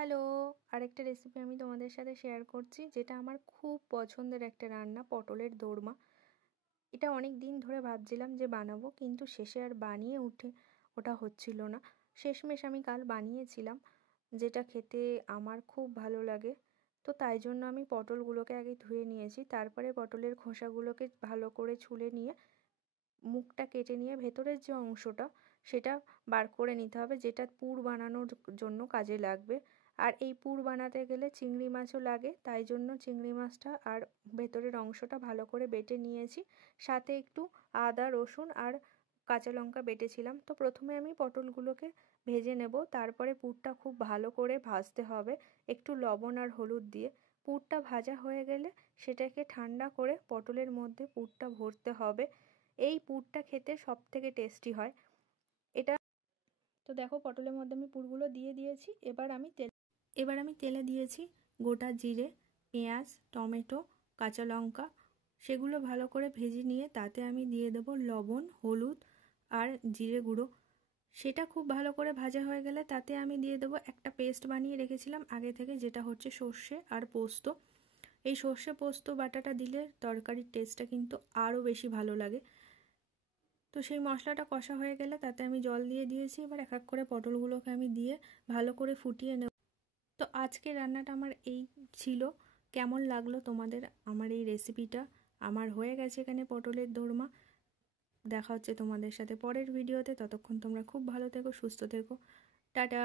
Hello, আরেকটা recipe আমি তোমাদের সাথে শেয়ার করছি, যেটা আমার খুব পছন্দের একটা রান্না, পটলের দোরমা। এটা অনেক দিন ধরে ভাবছিলাম যে বানাবো, কিন্তু শেষে আর বানিয়ে ওটা হচ্ছিল না। শেষমেশ আমি কাল বানিয়েছিলাম, যেটা খেতে আমার খুব ভালো লাগে। তো তাই জন্য আমি পটলগুলোকে আগে ধুয়ে নিয়েছি, তারপরে পটলের খোসাগুলোকে ভালো করে ছুলে নিয়ে মুখটা কেটে নিয়ে ভেতরের যে অংশটা সেটা বার করে নিতে হবে, যেটা পুর বানানোর জন্য কাজে লাগবে। আর এই পুর বানাতে গেলে চিংড়ি মাছও লাগে, তাই জন্য চিংড়ি মাছটা আর ভেতরের অংশটা ভালো করে বেটে নিয়েছি। সাথে একটু আদা, রসুন আর কাঁচা লঙ্কা বেটেছিলাম। তো প্রথমে আমি পটলগুলোকে ভেজে নেব, তারপরে পুরটা খুব ভালো করে ভাজতে হবে একটু লবণ আর হলুদ দিয়ে। পুরটা ভাজা হয়ে গেলে সেটাকে ঠান্ডা করে পটলের মধ্যে পুরটা ভরতে হবে। এই পুরটা খেতে সবথেকে টেস্টি হয় এটা। তো দেখো, পটলের মধ্যে আমি পুরগুলো দিয়ে দিয়েছি। এবার আমি তেলে দিয়েছি গোটা জিরে, পেঁয়াজ, টমেটো, কাঁচা লঙ্কা। সেগুলো ভালো করে ভেজে নিয়ে তাতে আমি দিয়ে দেবো লবণ, হলুদ আর জিরে গুঁড়ো। সেটা খুব ভালো করে ভাজা হয়ে গেলে তাতে আমি দিয়ে দেবো একটা পেস্ট বানিয়ে রেখেছিলাম আগে থেকে, যেটা হচ্ছে সর্ষে আর পোস্ত। এই সর্ষে পোস্ত বাটাটা দিলে তরকারির টেস্টটা কিন্তু আরও বেশি ভালো লাগে। তো সেই মশলাটা কষা হয়ে গেলে তাতে আমি জল দিয়ে দিয়েছি। এবার এক এক করে পটলগুলোকে আমি দিয়ে ভালো করে ফুটিয়ে নেব। তো আজকের রান্নাটা আমার এই ছিল। কেমন লাগলো তোমাদের আমার এই রেসিপিটা? আমার হয়ে গেছে এখানে পটলের দোরমা। দেখা হচ্ছে তোমাদের সাথে পরের ভিডিওতে। ততক্ষণ তোমরা খুব ভালো থেকো, সুস্থ থেকো। টাটা।